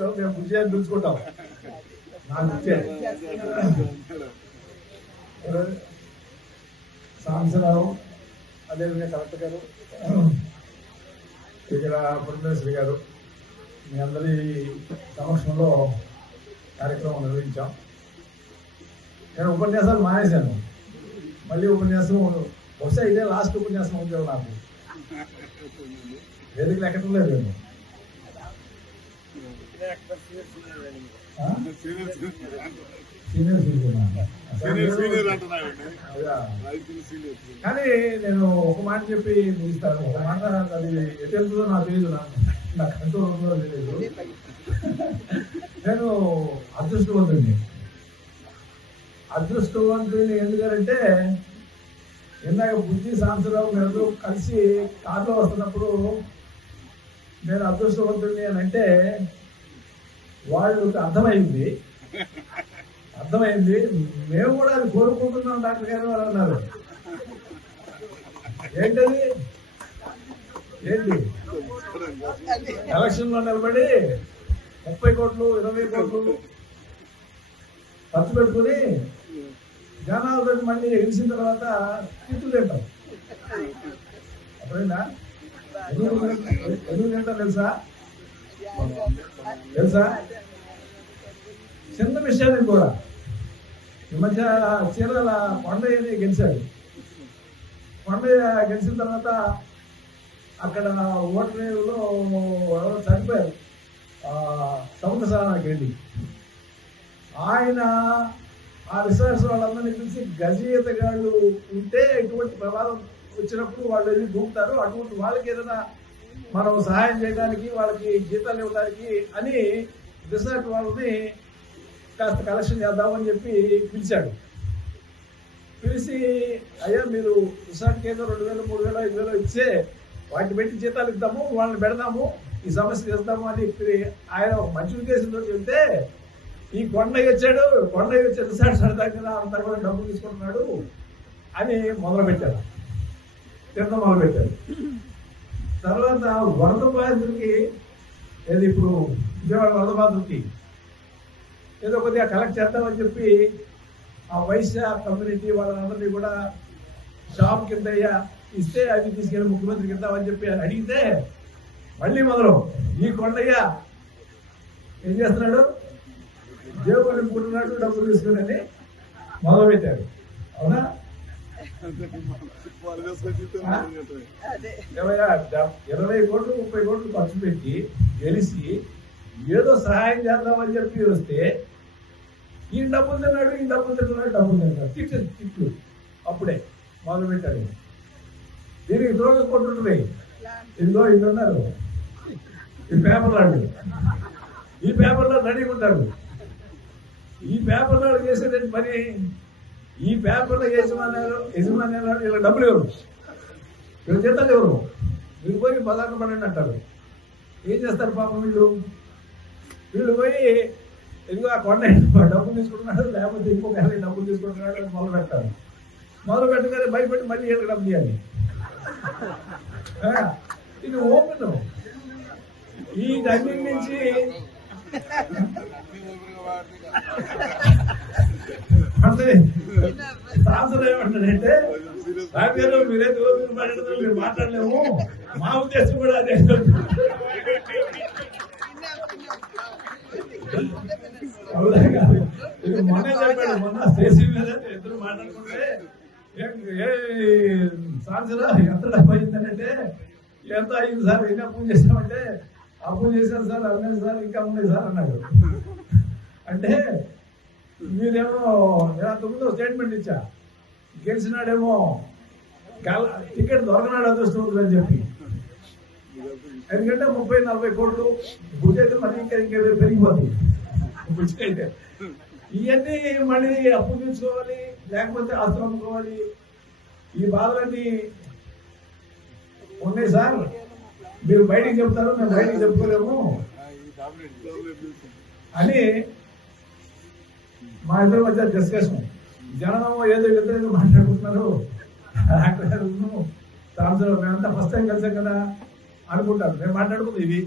మేము బుజ్జి పిలుచుకుంటాం. నాకు బుజ్జే సాంసరావు అదేవిధంగా కలెక్టర్ గారు ఇక్కడ పురంధేశ్వరి గారు. మీ అందరి సమక్షంలో కార్యక్రమం నిర్వహించాం. నేను ఉపన్యాసాలు మానేశాను. మళ్ళీ ఉపన్యాసం బహుశా ఇదే లాస్ట్ ఉపన్యాసం అవుతుంది నాకు. వేదిక లెక్కటం లేదు. నేను కానీ నేను ఒక మాట చెప్పి ముగిస్తాను. ఒక మాట అది ఎటు వెళ్తుందో నాకు తెలియదు నాకు. కంట్రోల్ ఉందో తెలియదు నేను అదృష్టవంతుడిని. అదృష్టవంతుడిని ఎందుకంటే ఇందాక బుద్ధి సాంసరావు గారు కలిసి కారులో వస్తున్నప్పుడు నేను అదృష్టవంతుడిని అని అంటే వాళ్ళకి అర్థమైంది. అర్థమైంది. మేము కూడా అది కోరుకుంటున్నాం డాక్టర్ గారు అని అన్నారు. ఏంటది? ఏంటి? ఎలక్షన్లో నిలబడి ముప్పై కోట్లు ఇరవై కోట్లు ఖర్చు పెట్టుకుని జనాలతో మళ్ళీ గెలిచిన తర్వాత తిట్లు తింటాం. అర్థమైందా? ఎందుకు తింటాం తెలుసా? తెలుసా? చిన్న విషయాన్ని కూడా. ఈ మధ్య చీరాల కొండయ్యని గెలిచాడు. కొండయ్య గెలిచిన తర్వాత అక్కడ ఓటమిలో ఎవరో చనిపోయారు. సముద్ర స్నానానికి వెళ్ళి ఆయన ఆ రిసర్చ్ వాళ్ళందరినీ పిలిచి గజీతగాళ్ళు ఉంటే ఎటువంటి ప్రమాదం వచ్చినప్పుడు వాళ్ళు వెళ్ళి దూకుతారు. అటువంటి వాళ్ళకి ఏదైనా మనం సహాయం చేయడానికి వాళ్ళకి జీతాలు ఇవ్వడానికి అని రిసార్ట్ వాళ్ళని కాస్త కలెక్షన్ చేద్దామని చెప్పి పిలిచాడు. పిలిచి అయ్యా మీరు రిసార్ట్కి ఏదో రెండు వేలు మూడు వేలు ఐదు వేలు ఇచ్చే వాటిని పెట్టి జీతాలు ఇద్దాము వాళ్ళని పెడదాము ఈ సమస్య చేస్తాము అని చెప్పి ఆయన ఒక మంచి ఉద్దేశంతో చెప్తే ఈ కొండయ్య వచ్చాడు కొండయ్య వచ్చి రిసార్ట్ సరదాగా అంతా కూడా డబ్బు తీసుకుంటున్నాడు అని మొదలు పెట్టారు తిండం మొదలు పెట్టారు తర్వాత వరద బాధితులకి ఏది ఇప్పుడు విజయవాడ వరద బాధితులకి ఏదో కొద్దిగా కలెక్ట్ చేద్దామని చెప్పి ఆ వైశ్య కమ్యూనిటీ వాళ్ళందరినీ కూడా షాప్ కింద ఇస్తే అవి తీసుకెళ్ళి ముఖ్యమంత్రికి ఇద్దామని చెప్పి అని అడిగితే మళ్ళీ మొదలు ఈ కొండయ్య ఏం చేస్తున్నాడు? దేవుడు పుట్టినట్టు డబ్బులు తీసుకుని మొదలు పెట్టారు అవునా? ఇరవై కోట్లు ముప్పై కోట్లు ఖర్చు పెట్టి గెలిచి ఏదో సహాయం చేద్దామని చెప్పి వస్తే ఈ డబ్బులు తిన్నాడు ఈ డబ్బులు తిన్నాడు డబ్బులు తిన్నాడు. తిట్టు తిట్లు. అప్పుడే మొదలు పెట్టాడు. దీనికి తోడు కొట్టున్నాయి ఇందులో ఇది ఉన్నారు. ఈ పేపర్ లాంటి ఈ పేపర్లో రెడీగా ఉంటారు. ఈ పేపర్లో చేసేది పని ఈ పేపర్లో యజమానాలు యజమానాలు ఇలా డబ్బులు ఎవరు వీళ్ళు జీతాలు ఎవరు వీళ్ళు పోయి బజార్లో పడండి అంటారు. ఏం చేస్తారు పాపం వీళ్ళు? వీళ్ళు పోయి ఇదిగో ఆ కొండ డబ్బులు తీసుకుంటున్నాడు లేకపోతే ఇంకొక ఆయన డబ్బులు తీసుకుంటున్నాడు అని మొదలు పెడతారు మొదలు పెట్టగానే భయపెట్టి మళ్ళీ వీళ్ళకి డబ్బులు ఇవ్వాలి. ఇది ఓపెన్. ఈ దగ్గర నుంచి అంటే శాస్త్రం ఏమంటాడంటే రాజకీయాల్లో మీరే దూరం మాట్లాడుతున్నారు మీరు మాట్లాడలేము. మా ఉద్దేశం కూడా అదే. మొన్న చెప్పాడు మొన్న స్టేషన్ మీద ఇద్దరు మాట్లాడుకుంటే ఏ- ఎంత డబ్బు అయిందంటే ఎంత అయింది సార్? ఎన్ని అప్పు చేసామంటే అప్పు చేశాను సార్ అవునండి సార్ ఇంకా ఉన్నాయి సార్ అన్నాడు. అంటే మీరేమో నేను అంతకుముందు స్టేట్మెంట్ ఇచ్చా. గెలిచినాడేమో గల- టికెట్ దొరకనాడు అదృష్టం అని చెప్పి. ఎందుకంటే ముప్పై నలభై కోట్లు బుజ్ అయితే మరి ఇంకా ఇంకా పెరిగిపోతుంది. అయితే ఇవన్నీ మళ్ళీ అప్పు తీసుకోవాలి లేకపోతే ఆస్తులు అమ్ముకోవాలి. ఈ బాధలన్నీ ఉన్నాయి సార్. మీరు బయటికి చెప్తారు మేము బయటికి చెప్పుకోలేము. అని మా ఇద్దరు మధ్య డిస్కషన్ జనం ఏదో ఇద్దరు మాట్లాడుకుంటున్నారు. డాక్టర్ గారు మేమంతా ఫస్ట్ టైం కలిసాం కదా అనుకుంటారు. మేము మాట్లాడుకుంది ఇది